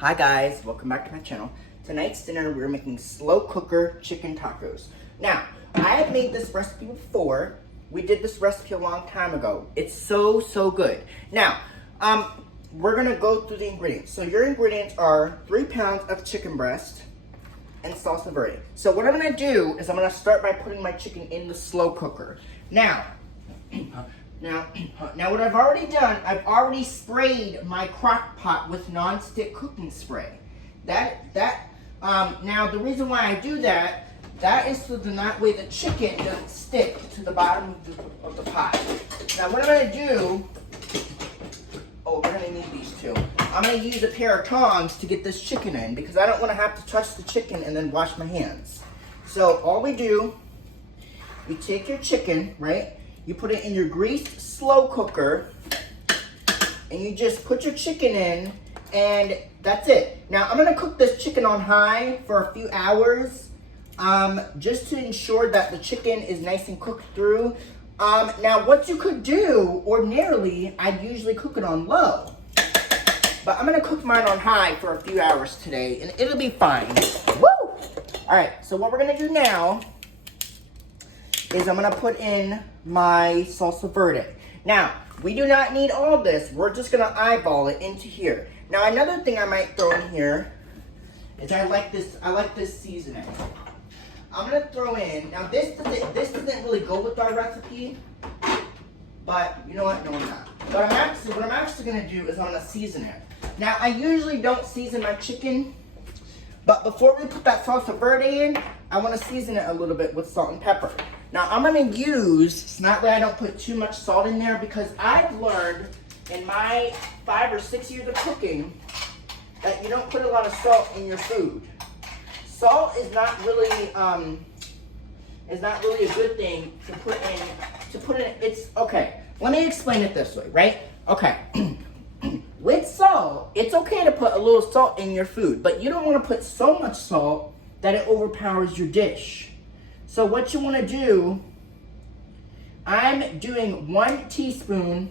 Hi guys, welcome back to my channel. Tonight's dinner we're making slow cooker chicken tacos. Now, I have made this recipe before. We did this recipe a long time ago. It's so good. Now, we're gonna go through the ingredients. So your ingredients are 3 pounds of chicken breast and salsa verde. So what I'm gonna do is I'm gonna start by putting my chicken in the slow cooker. Now what I've already done, I've already sprayed my crock pot with non-stick cooking spray. Now the reason why I do that is so that way the chicken doesn't stick to the bottom of the pot. Now what I'm gonna do, we're gonna need these two. I'm gonna use a pair of tongs to get this chicken in because I don't wanna have to touch the chicken and then wash my hands. So all we do, you take your chicken, right? You put it in your greased slow cooker, and you just put your chicken in, and that's it. Now, I'm gonna cook this chicken on high for a few hours, just to ensure that the chicken is nice and cooked through. Now, what you could do, ordinarily, I'd usually cook it on low. But I'm gonna cook mine on high for a few hours today, and it'll be fine. Woo! All right, so what we're gonna do now is I'm gonna put in my salsa verde. Now, we do not need all this. We're just gonna eyeball it into here. Now, another thing I might throw in here is I like this seasoning. I'm gonna throw in, now this doesn't really go with our recipe, but you know what, no I'm not. What I'm actually gonna do is I'm gonna season it. Now, I usually don't season my chicken, but before we put that salsa verde in, I wanna season it a little bit with salt and pepper. Now, I'm gonna use, not that I don't put too much salt in there, because I've learned in my 5 or 6 years of cooking that you don't put a lot of salt in your food. Salt is not really a good thing to put in, it's, okay, let me explain it this way, right? Okay, with salt, it's okay to put a little salt in your food, but you don't wanna put so much salt that it overpowers your dish. So what you want to do, I'm doing 1 teaspoon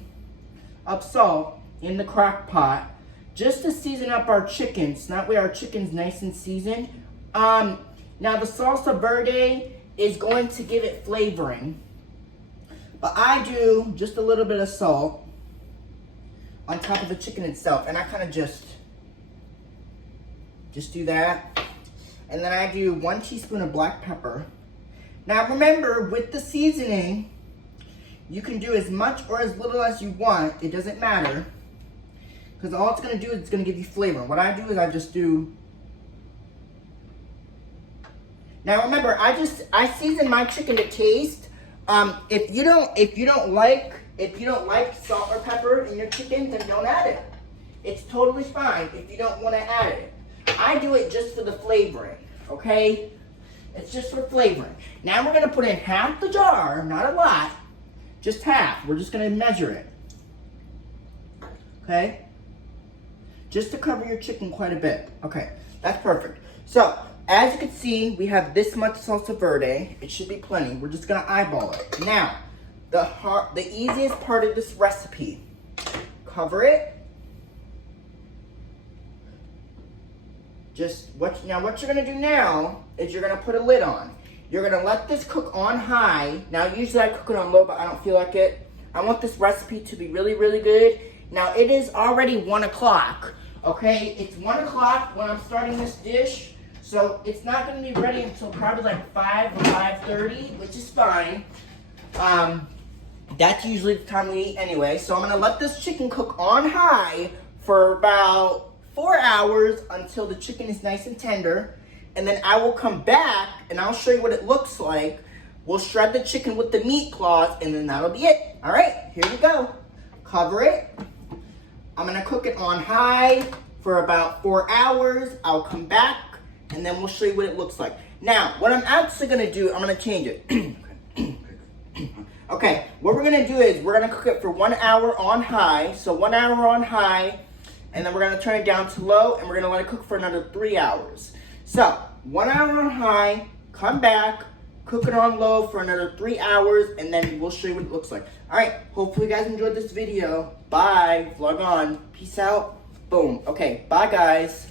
of salt in the crock pot just to season up our chickens. That way our chicken's nice and seasoned. Now the salsa verde is going to give it flavoring. But I do just a little bit of salt on top of the chicken itself. And I kind of just do that. And then I do 1 teaspoon of black pepper. Now remember, with the seasoning, you can do as much or as little as you want. It doesn't matter. Because all it's going to do is it's going to give you flavor. What I do is I just do... Now remember, I season my chicken to taste. If you don't like salt or pepper in your chicken, then don't add it. It's totally fine if you don't want to add it. I do it just for the flavoring, okay? It's just for flavoring. Now we're gonna put in half the jar, not a lot, just half. We're just gonna measure it, okay? Just to cover your chicken quite a bit. Okay, that's perfect. So, as you can see, we have this much salsa verde. It should be plenty. We're just gonna eyeball it. Now, the easiest part of this recipe, cover it. Now what you're gonna do now is you're gonna put a lid on. You're gonna let this cook on high. Now usually I cook it on low, but I don't feel like it. I want this recipe to be really good. Now it is already 1 o'clock, okay? It's 1 o'clock when I'm starting this dish, so it's not gonna be ready until probably like 5 or 5:30, which is fine. That's usually the time we eat anyway. So I'm gonna let this chicken cook on high for about 4 hours until the chicken is nice and tender, and then I will come back and I'll show you what it looks like. We'll shred the chicken with the meat claws, and then that'll be it. All right, here we go. Cover it. I'm gonna cook it on high for about 4 hours. I'll come back, and then we'll show you what it looks like. Now, what I'm actually gonna do, I'm gonna change it. Okay, what we're gonna do is we're gonna cook it for 1 hour on high. So 1 hour on high, and then we're gonna turn it down to low, and we're gonna let it cook for another 3 hours. So, 1 hour on high, come back, cook it on low for another 3 hours, and then we'll show you what it looks like. All right, hopefully you guys enjoyed this video. Bye, vlog on, peace out, boom. Okay, bye guys.